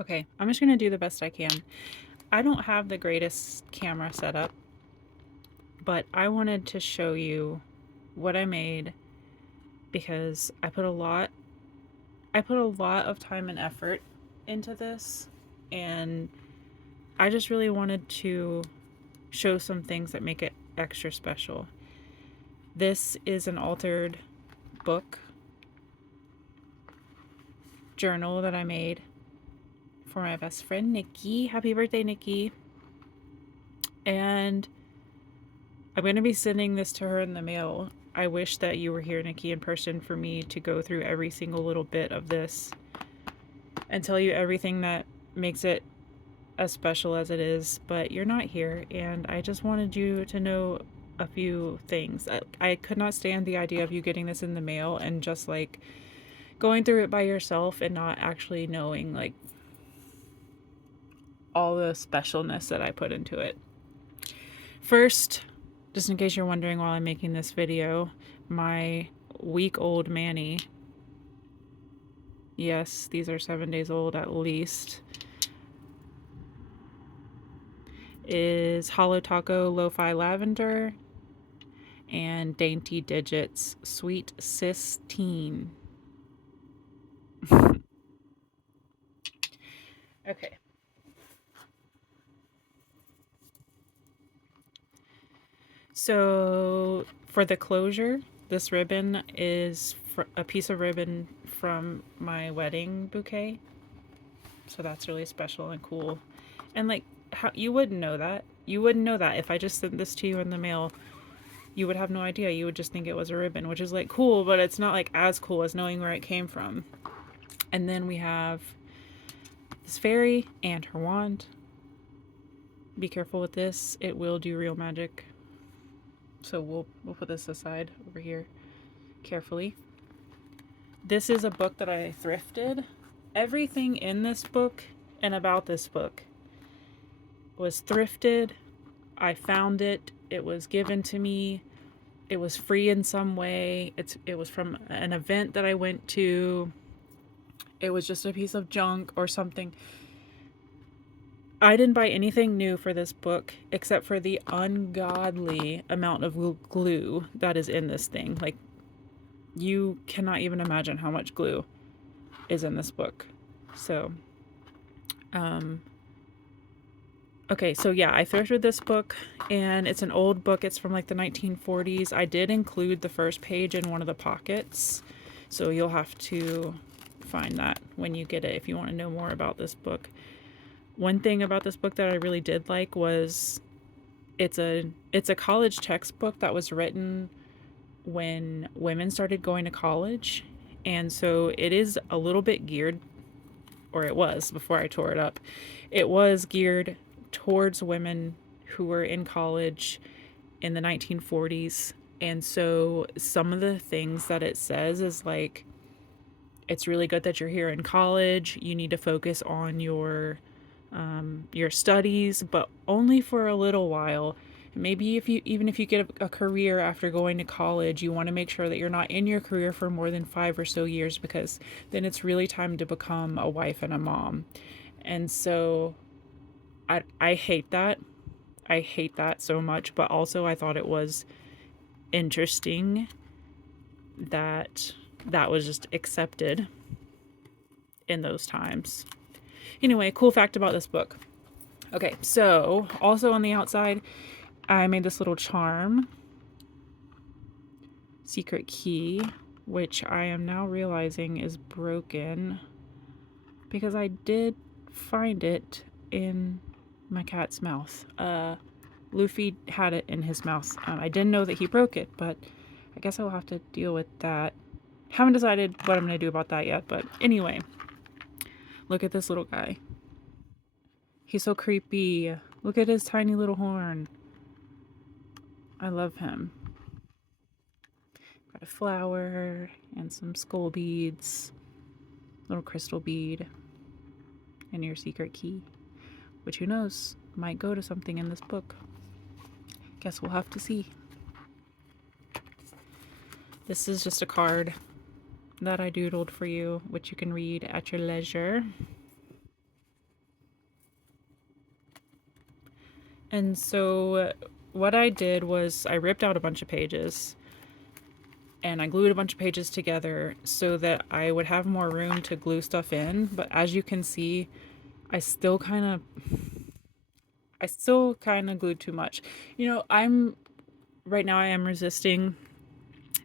Okay, I'm just going to do the best I can. I don't have the greatest camera setup, but I wanted to show you what I made because I put a lot of time and effort into this, and I just really wanted to show some things that make it extra special. This is an altered book journal that I made for my best friend Nikki. Happy birthday, Nikki. And I'm going to be sending this to her in the mail. I wish that you were here, Nikki, in person for me to go through every single little bit of this and tell you everything that makes it as special as it is, but you're not here, and I just wanted you to know a few things. I could not stand the idea of you getting this in the mail and just like going through it by yourself and not actually knowing like all the specialness that I put into it. First, just in case you're wondering while I'm making this video, my week-old Manny, yes, these are 7 days old at least, is Holo Taco Lo-Fi Lavender and Dainty Digits Sweet Sistine. Okay. So for the closure, this ribbon is a piece of ribbon from my wedding bouquet. So that's really special and cool. And like, how you wouldn't know that. You wouldn't know that if I just sent this to you in the mail. You would have no idea. You would just think it was a ribbon, which is like cool, but it's not like as cool as knowing where it came from. And then we have this fairy and her wand. Be careful with this. It will do real magic. So we'll put this aside over here carefully. This is a book that I thrifted. Everything in this book and about this book was thrifted. I found it. It was given to me. It was free in some way. It was from an event that I went to. It was just a piece of junk or something. I didn't buy anything new for this book except for the ungodly amount of glue that is in this thing. Like, you cannot even imagine how much glue is in this book. So, okay, so yeah, I thrifted this book, and it's an old book. It's from like the 1940s. I did include the first page in one of the pockets, so you'll have to find that when you get it if you want to know more about this book. One thing about this book that I really did like was it's a college textbook that was written when women started going to college, and so it is a little bit geared, or it was before I tore it up. It was geared towards women who were in college in the 1940s. And so some of the things that it says is like, it's really good that you're here in college. You need to focus on your studies, but only for a little while. Maybe even if you get a career after going to college, you want to make sure that you're not in your career for more than 5 or so years, because then it's really time to become a wife and a mom. And so I hate that. I hate that so much, but also I thought it was interesting that that was just accepted in those times. Anyway, cool fact about this book. Okay, so also on the outside, I made this little charm, secret key, which I am now realizing is broken because I did find it in my cat's mouth. Luffy had it in his mouth. I didn't know that he broke it, but I guess I'll have to deal with that. Haven't decided what I'm going to do about that yet, but anyway, look at this little guy. He's so creepy. Look at his tiny little horn. I love him. Got a flower and some skull beads, little crystal bead, and your secret key, which who knows, might go to something in this book. Guess we'll have to see. This is just a card that I doodled for you, which you can read at your leisure. And so what I did was I ripped out a bunch of pages and I glued a bunch of pages together so that I would have more room to glue stuff in. But as you can see, I still kind of glued too much. You know, I'm right now I am resisting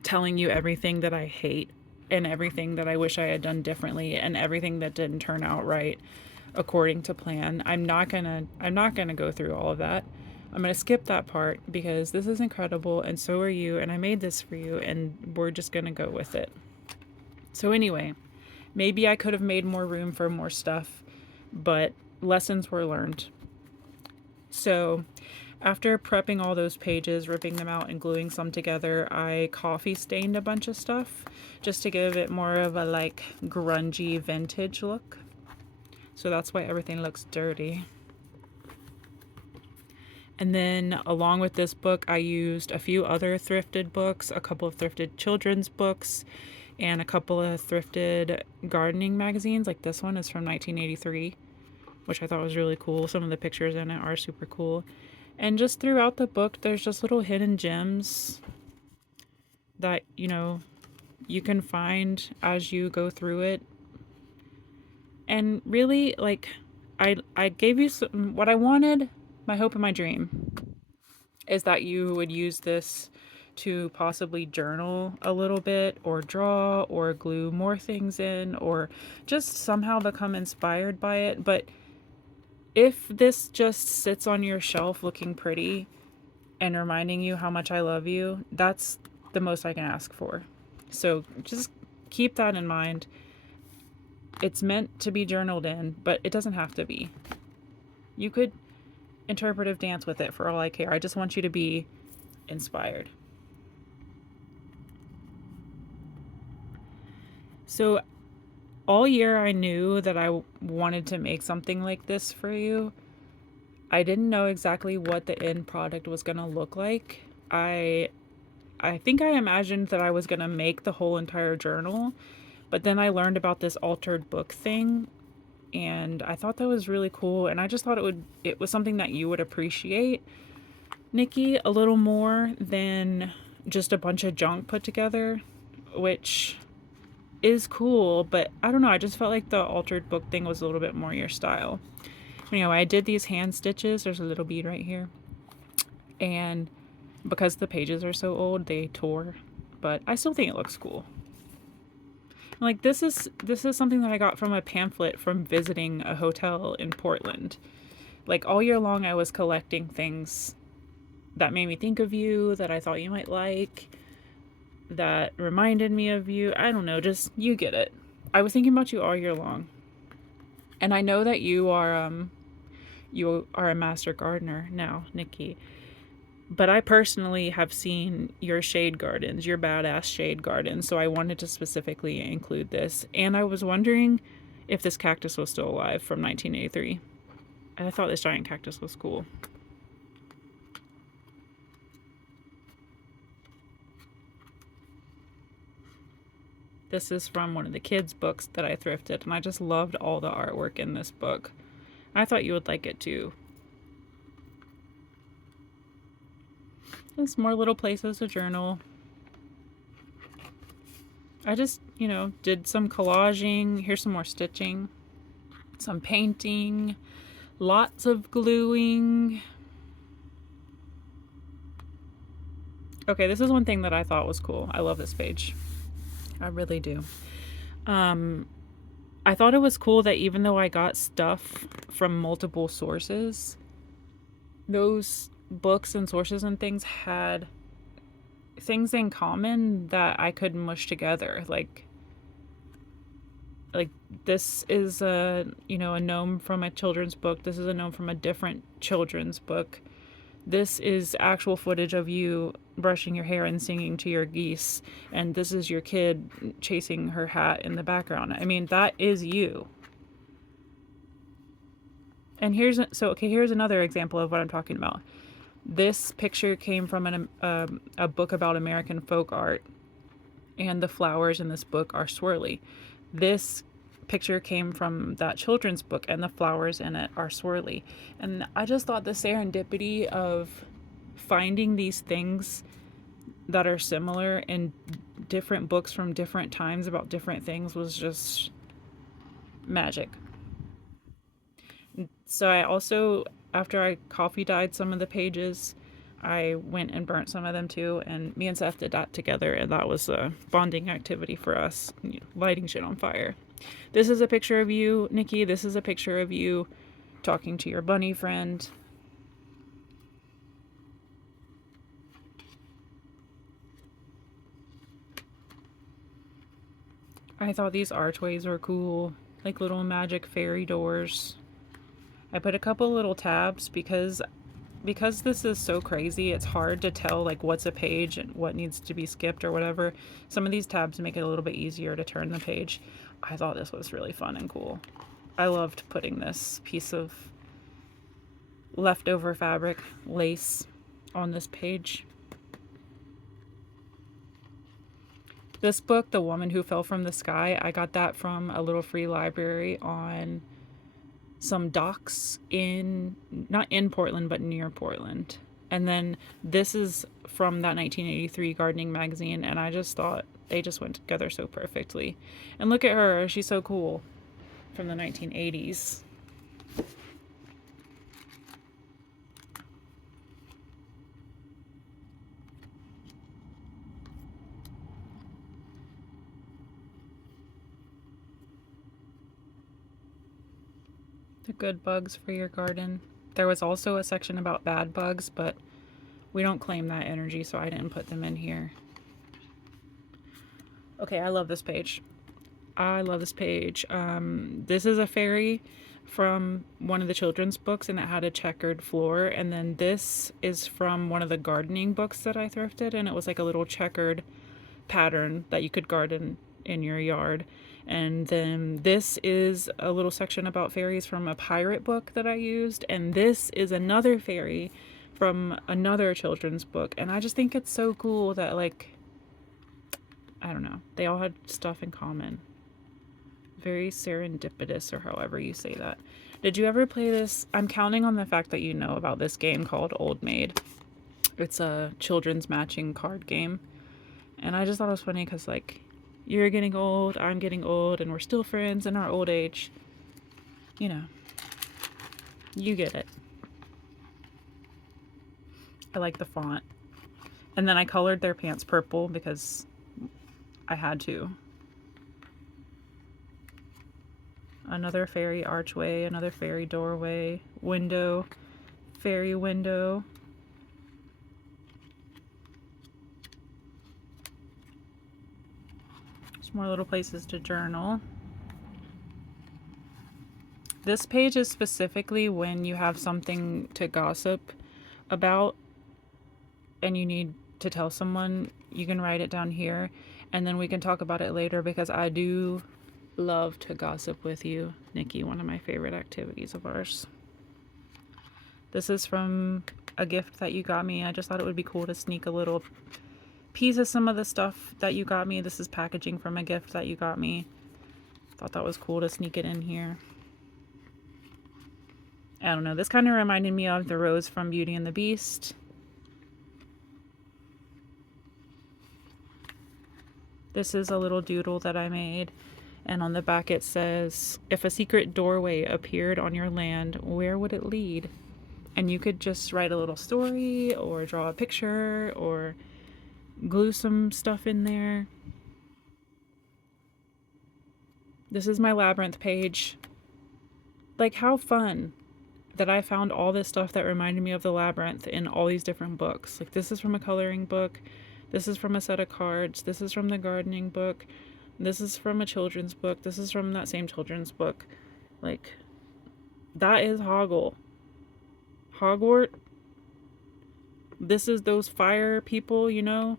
telling you everything that I hate and everything that I wish I had done differently and everything that didn't turn out right according to plan. I'm not going to go through all of that. I'm going to skip that part because this is incredible and so are you and I made this for you and we're just going to go with it. So anyway, maybe I could have made more room for more stuff, but lessons were learned. So after prepping all those pages, ripping them out and gluing some together, I coffee stained a bunch of stuff just to give it more of a like grungy vintage look. So that's why everything looks dirty. And then along with this book, I used a few other thrifted books, a couple of thrifted children's books, and a couple of thrifted gardening magazines. Like this one is from 1983, which I thought was really cool. Some of the pictures in it are super cool. And just throughout the book, there's just little hidden gems that, you know, you can find as you go through it. And really, like, I gave you some, what I wanted, my hope and my dream is that you would use this to possibly journal a little bit or draw or glue more things in or just somehow become inspired by it. But if this just sits on your shelf looking pretty and reminding you how much I love you, that's the most I can ask for. So just keep that in mind. It's meant to be journaled in, but it doesn't have to be. You could interpretive dance with it for all I care. I just want you to be inspired. So all year I knew that I wanted to make something like this for you. I didn't know exactly what the end product was going to look like. I think I imagined that I was going to make the whole entire journal, but then I learned about this altered book thing and I thought that was really cool and I just thought it was something that you would appreciate, Nikki, a little more than just a bunch of junk put together, which is cool, but I don't know, I just felt like the altered book thing was a little bit more your style. Anyway, I did these hand stitches. There's a little bead right here. And because the pages are so old, they tore, but I still think it looks cool. Like this is something that I got from a pamphlet from visiting a hotel in Portland. Like all year long I was collecting things that made me think of you, that I thought you might like, that reminded me of you. I don't know, just you get it. I was thinking about you all year long. And I know that you are a master gardener now, Nikki. But I personally have seen your shade gardens, your badass shade gardens, so I wanted to specifically include this. And I was wondering if this cactus was still alive from 1983. And I thought this giant cactus was cool. This is from one of the kids' books that I thrifted, and I just loved all the artwork in this book. I thought you would like it too. There's more little places to journal. I just, you know, did some collaging. Here's some more stitching, some painting, lots of gluing. Okay, this is one thing that I thought was cool. I love this page. I really do. I thought it was cool that even though I got stuff from multiple sources, those books and sources and things had things in common that I could mush together. Like this is a gnome from a children's book. This is a gnome from a different children's book. This is actual footage of you brushing your hair and singing to your geese, and this is your kid chasing her hat in the background. I mean, that is you. And here's another example of what I'm talking about. This picture came from a book about American folk art, and the flowers in this book are swirly. This picture came from that children's book, and the flowers in it are swirly. And I just thought the serendipity of finding these things that are similar in different books from different times about different things was just magic. So I also, after I coffee dyed some of the pages, I went and burnt some of them too, and me and Seth did that together, and that was a bonding activity for us, lighting shit on fire. This is a picture of you, Nikki. This is a picture of you talking to your bunny friend. I thought these archways were cool, like little magic fairy doors. I put a couple little tabs because this is so crazy, it's hard to tell like what's a page and what needs to be skipped or whatever. Some of these tabs make it a little bit easier to turn the page. I thought this was really fun and cool. I loved putting this piece of leftover fabric lace on this page. This book, The Woman Who Fell from the Sky, I got that from a little free library on some docks in, not in Portland, but near Portland. And then this is from that 1983 gardening magazine, and I just thought they just went together so perfectly. And look at her, she's so cool, from the 1980s. The good bugs for your garden. There was also a section about bad bugs, but we don't claim that energy, so I didn't put them in here. Okay, I love this page. I love this page. This is a fairy from one of the children's books, and it had a checkered floor. And then this is from one of the gardening books that I thrifted, and it was like a little checkered pattern that you could garden in your yard. And then this is a little section about fairies from a pirate book that I used, and this is another fairy from another children's book. And I just think it's so cool that, like, I don't know, they all had stuff in common. Very serendipitous, or however you say that. Did you ever play this? I'm counting on the fact that you know about this game called Old Maid. It's a children's matching card game. And I just thought it was funny because, like, you're getting old, I'm getting old, and we're still friends in our old age. You know, you get it. I like the font. And then I colored their pants purple because I had to. Another fairy archway, another fairy doorway, window, fairy window. More little places to journal. This page is specifically when you have something to gossip about and you need to tell someone. You can write it down here and then we can talk about it later, because I do love to gossip with you, Nikki, one of my favorite activities of ours. This is from a gift that you got me. I just thought it would be cool to sneak a little piece of some of the stuff that you got me. This is packaging from a gift that you got me. Thought that was cool to sneak it in here. I don't know, this kind of reminded me of the rose from Beauty and the Beast. This is a little doodle that I made, and on the back it says, if a secret doorway appeared on your land, where would it lead? And you could just write a little story or draw a picture or glue some stuff in there. This is my labyrinth page. Like, how fun that I found all this stuff that reminded me of the labyrinth in all these different books. Like, this is from a coloring book, this is from a set of cards, this is from the gardening book, this is from a children's book, this is from that same children's book. Like, that is Hoggle. Hogwarts. This is those fire people, you know?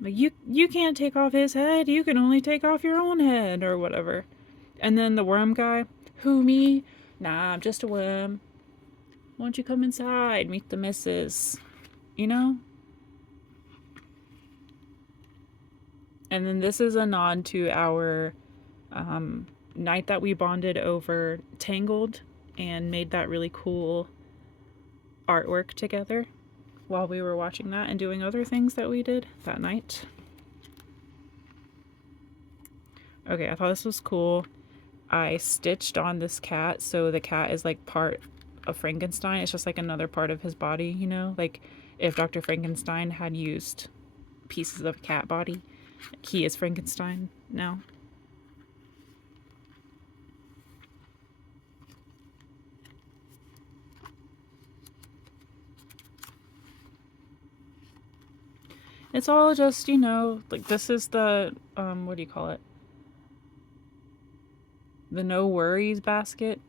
Like, you can't take off his head, you can only take off your own head, or whatever. And then the worm guy, who, me? Nah, I'm just a worm. Won't you come inside, meet the missus? You know? And then this is a nod to our night that we bonded over Tangled and made that really cool artwork together while we were watching that and doing other things that we did that night. Okay, I thought this was cool. I stitched on this cat, so the cat is like part of Frankenstein. It's just like another part of his body, you know? Like if Dr. Frankenstein had used pieces of cat body, he is Frankenstein now. It's all just, you know, like this is the, what do you call it? The no worries basket.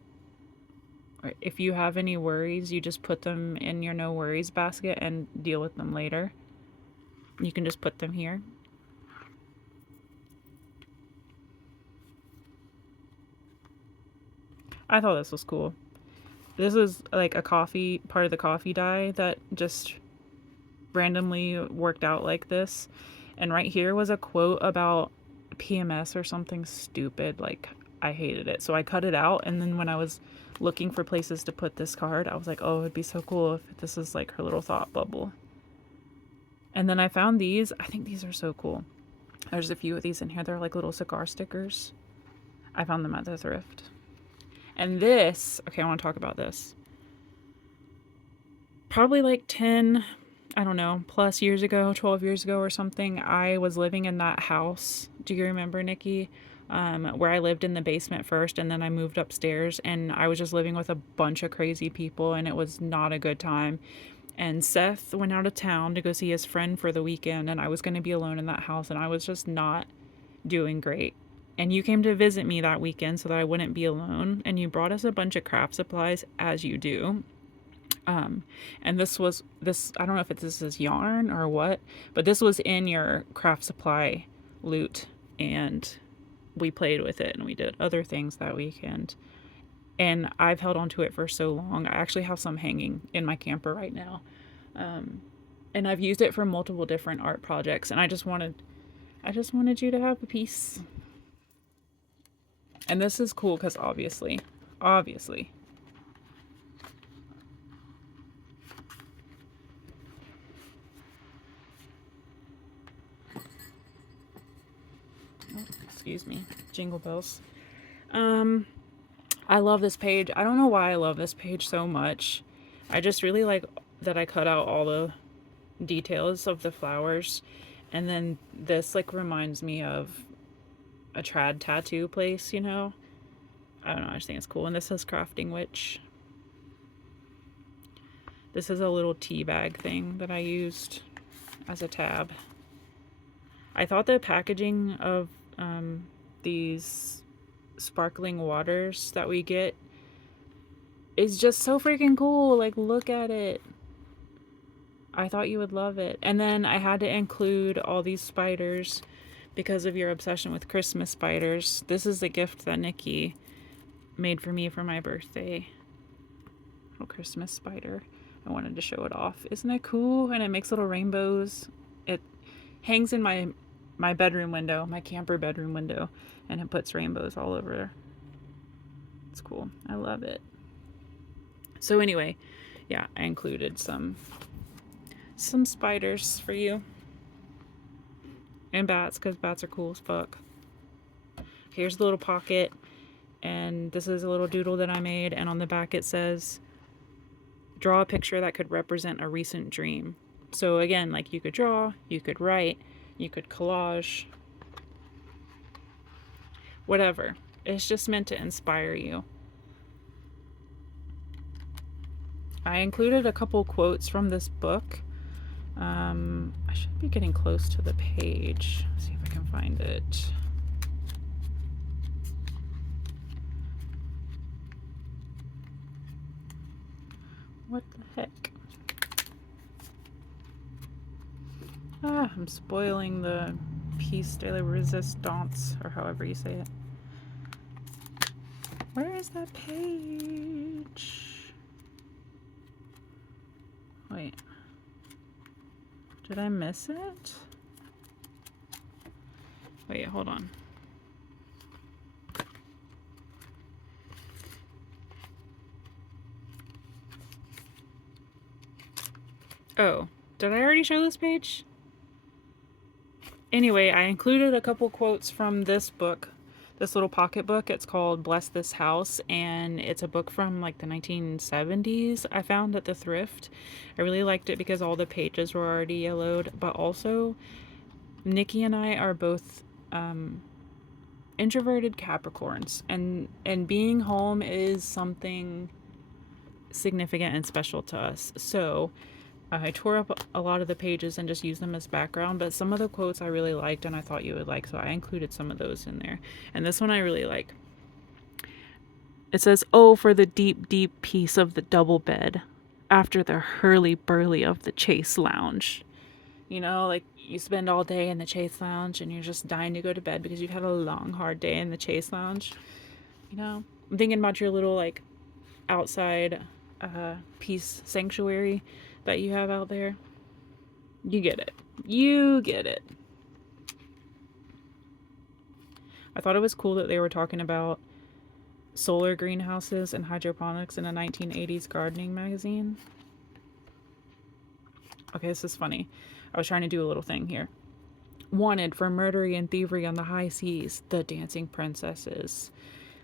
If you have any worries, you just put them in your no worries basket and deal with them later. You can just put them here. I thought this was cool. This is like a coffee, part of the coffee dye that just randomly worked out like this. And right here was a quote about PMS or something stupid. Like, I hated it. So I cut it out. And then when I was looking for places to put this card, I was like, oh, it'd be so cool if this is like her little thought bubble. And then I found these. I think these are so cool. There's a few of these in here. They're like little cigar stickers. I found them at the thrift. And this, okay, I want to talk about this. Probably like 10, I don't know, plus years ago, 12 years ago or something, I was living in that house. Do you remember, Nikki? Where I lived in the basement first, and then I moved upstairs, and I was just living with a bunch of crazy people, and it was not a good time. And Seth went out of town to go see his friend for the weekend, and I was going to be alone in that house, and I was just not doing great. And you came to visit me that weekend so that I wouldn't be alone, and you brought us a bunch of craft supplies, as you do. And this, I don't know if this is yarn or what, but this was in your craft supply loot, and we played with it and we did other things that weekend. And I've held on to it for so long. I actually have some hanging in my camper right now. And I've used it for multiple different art projects, and I just wanted you to have a piece. And this is cool because obviously. Oh, excuse me, jingle bells. I love this page. I don't know why I love this page so much. I just really like that I cut out all the details of the flowers. And then this like reminds me of a trad tattoo place, you know? I don't know, I just think it's cool. And this says Crafting Witch. This is a little tea bag thing that I used as a tab. I thought the packaging of these sparkling waters that we get is just so freaking cool. Like, look at it. I thought you would love it. And then I had to include all these spiders because of your obsession with Christmas spiders. This is the gift that Nikki made for me for my birthday. Little Christmas spider. I wanted to show it off. Isn't it cool? And it makes little rainbows. It hangs in my bedroom window, my camper bedroom window, and it puts rainbows all over. It's cool. I love it. So anyway, yeah, I included some spiders for you. And bats, because bats are cool as fuck. Here's the little pocket, and this is a little doodle that I made, and on the back it says, draw a picture that could represent a recent dream. So again, like, you could draw, you could write, you could collage, whatever. It's just meant to inspire you. I included a couple quotes from this book. I should be getting close to the page. Let's see if I can find it. What the heck? Ah, I'm spoiling the piece de la resistance, or however you say it. Where is that page? Wait. Did I miss it? Wait, hold on. Oh, did I already show this page? Anyway, I included a couple quotes from this book, this little pocket book. It's called Bless This House, and it's a book from like the 1970s. I found at the thrift. I really liked it because all the pages were already yellowed, but also Nikki and I are both introverted Capricorns, and being home is something significant and special to us. So I tore up a lot of the pages and just used them as background, but some of the quotes I really liked and I thought you would like, so I included some of those in there. And this one I really like. It says, "Oh, for the deep, deep peace of the double bed after the hurly-burly of the Chase Lounge." You know, like you spend all day in the Chase Lounge and you're just dying to go to bed because you've had a long, hard day in the Chase Lounge. You know, I'm thinking about your little like outside peace sanctuary that you have out there. You get it. You get it. I thought it was cool that they were talking about solar greenhouses and hydroponics in a 1980s gardening magazine. Okay, this is funny. I was trying to do a little thing here. Wanted for murdery and thievery on the high seas, the dancing princesses.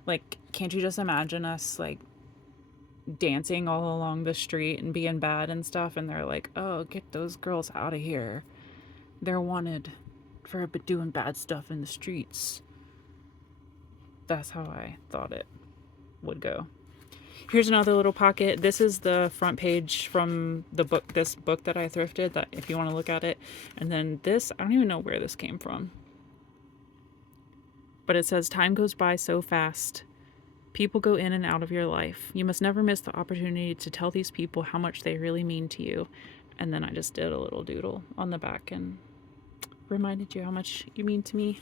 Like, can't you just imagine us, like, dancing all along the street and being bad and stuff? And they're like, oh, get those girls out of here. They're wanted for doing bad stuff in the streets. That's how I thought it would go. Here's another little pocket. This is the front page from the book, this book that I thrifted, that if you want to look at it. And then this, I don't even know where this came from. But it says, "Time goes by so fast. People go in and out of your life. You must never miss the opportunity to tell these people how much they really mean to you." And then I just did a little doodle on the back and reminded you how much you mean to me.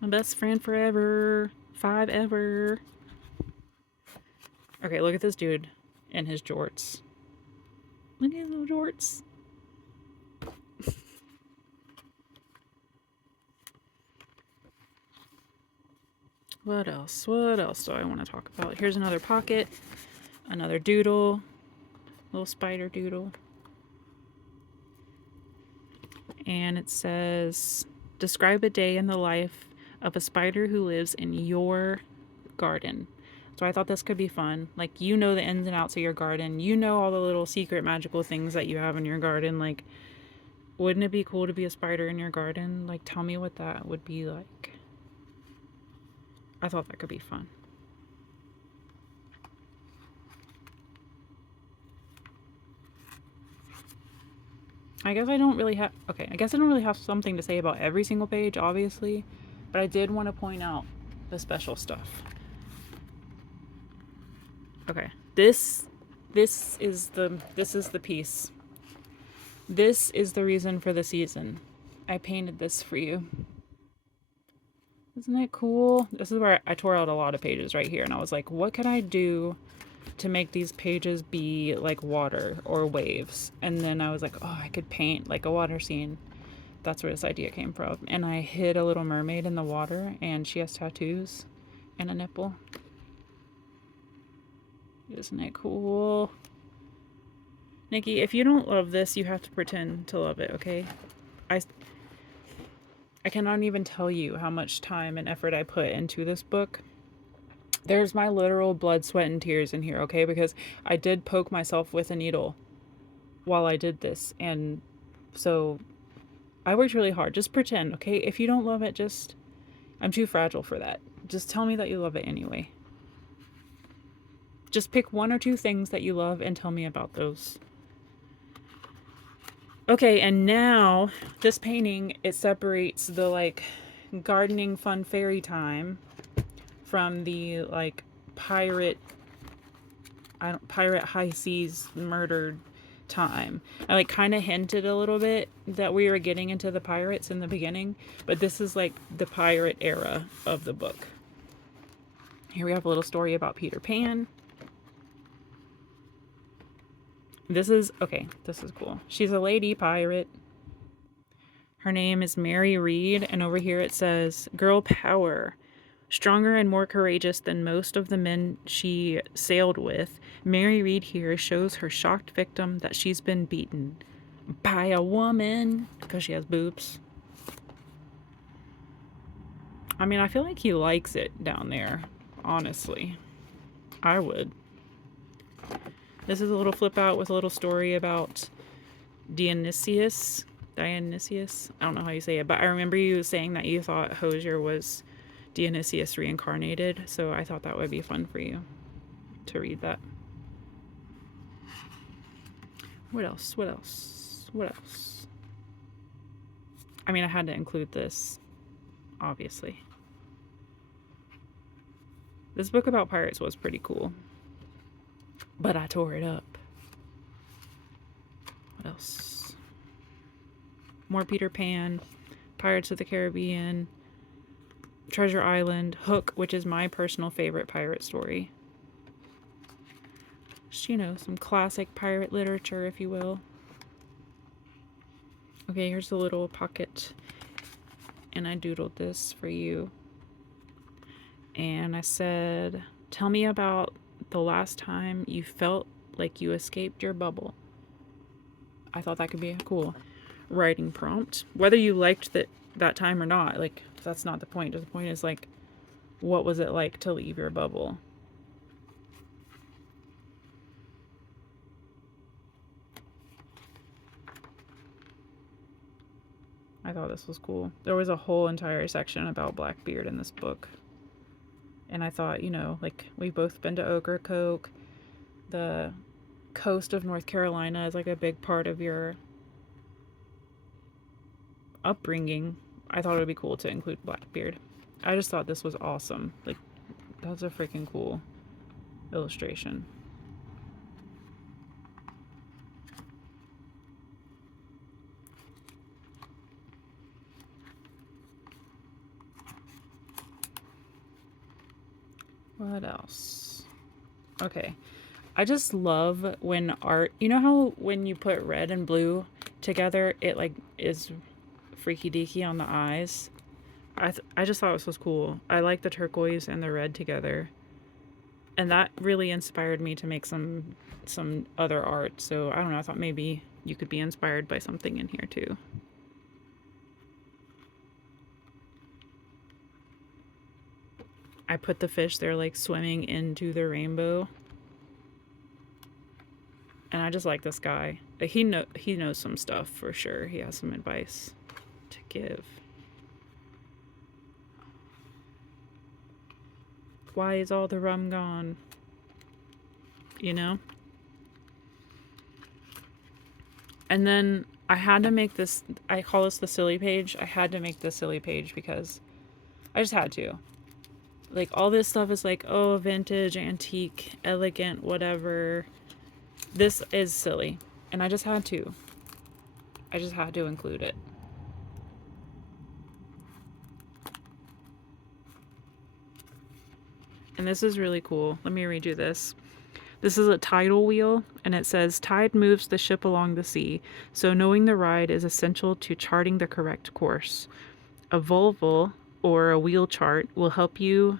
My best friend forever. 5 ever. Okay, look at this dude and his jorts. Look at his little jorts. What else? What else do I want to talk about? Here's another pocket. Another doodle. Little spider doodle. And it says, "Describe a day in the life of a spider who lives in your garden." So I thought this could be fun. Like, you know the ins and outs of your garden. You know all the little secret magical things that you have in your garden. Like, wouldn't it be cool to be a spider in your garden? Like, tell me what that would be like. I thought that could be fun. I guess I don't really have something to say about every single page, obviously, but I did want to point out the special stuff. Okay, this is the piece. This is the reason for the season. I painted this for you. Isn't it cool? This is where I tore out a lot of pages right here, and I was like, what can I do to make these pages be like water or waves? And then I was like, oh, I could paint like a water scene. That's where this idea came from. And I hid a little mermaid in the water, and she has tattoos and a nipple. Isn't it cool? Nikki, if you don't love this, you have to pretend to love it, okay? I cannot even tell you how much time and effort I put into this book. There's my literal blood, sweat, and tears in here, okay? Because I did poke myself with a needle while I did this. And so I worked really hard. Just pretend, okay? If you don't love it, I'm too fragile for that. Just tell me that you love it anyway. Just pick 1 or 2 things that you love and tell me about those. Okay, and now this painting, it separates the like gardening fun fairy time from the like pirate high seas murdered time. I like kind of hinted a little bit that we were getting into the pirates in the beginning, but this is like the pirate era of the book. Here we have a little story about Peter Pan. This is cool. She's a lady pirate. Her name is Mary Read, and over here it says, "Girl power. Stronger and more courageous than most of the men she sailed with, Mary Read here shows her shocked victim that she's been beaten by a woman because she has boobs. I mean, I feel like he likes it down there, honestly. I would. This is a little flip out with a little story about Dionysius. I don't know how you say it, but I remember you saying that you thought Hosier was Dionysius reincarnated, so I thought that would be fun for you to read that. What else? What else? What else? I mean, I had to include this, obviously. This book about pirates was pretty cool, but I tore it up. What else? More Peter Pan, Pirates of the Caribbean, Treasure Island, Hook, which is my personal favorite pirate story. Just, you know, some classic pirate literature, if you will. Okay, here's a little pocket, and I doodled this for you. And I said, tell me about the last time you felt like you escaped your bubble. I thought that could be a cool writing prompt. Whether you liked that time or not, like, that's not the point. The point is, like, what was it like to leave your bubble? I thought this was cool. There was a whole entire section about Blackbeard in this book. And I thought, you know, like, we've both been to Ocracoke. The coast of North Carolina is like a big part of your upbringing. I thought it would be cool to include Blackbeard. I just thought this was awesome. Like, that's a freaking cool illustration. What else? Okay. I just love when art, you know how when you put red and blue together, it like is freaky deaky on the eyes? I just thought this was cool. I like the turquoise and the red together. And that really inspired me to make some other art. So I don't know, I thought maybe you could be inspired by something in here too. I put the fish there like swimming into the rainbow. And I just like this guy. He knows some stuff for sure. He has some advice to give. Why is all the rum gone? You know? And then I had to make this, I call this the silly page. I had to make the silly page because I just had to. Like, all this stuff is like, oh, vintage, antique, elegant, whatever. This is silly. And I just had to. I just had to include it. And this is really cool. Let me read you this. This is a tidal wheel, and it says, tide moves the ship along the sea, so knowing the ride is essential to charting the correct course. A volval, or a wheel chart, will help you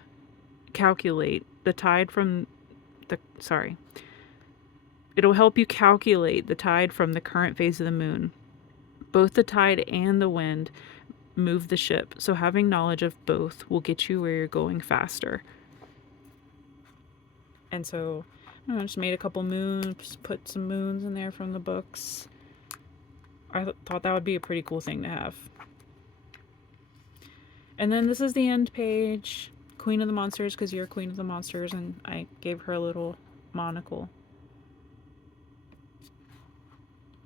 calculate the tide from the, it'll help you calculate the tide from the current phase of the moon. Both the tide and the wind move the ship, so having knowledge of both will get you where you're going faster. And so I just made a couple moons, put some moons in there from the books. I thought that would be a pretty cool thing to have. And then this is the end page. Queen of the Monsters, because you're Queen of the Monsters, and I gave her a little monocle.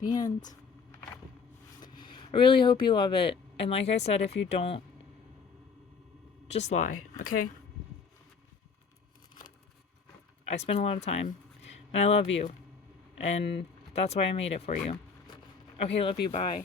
The end. I really hope you love it. And like I said, if you don't, just lie, okay? I spent a lot of time, and I love you. And that's why I made it for you. Okay, love you, bye.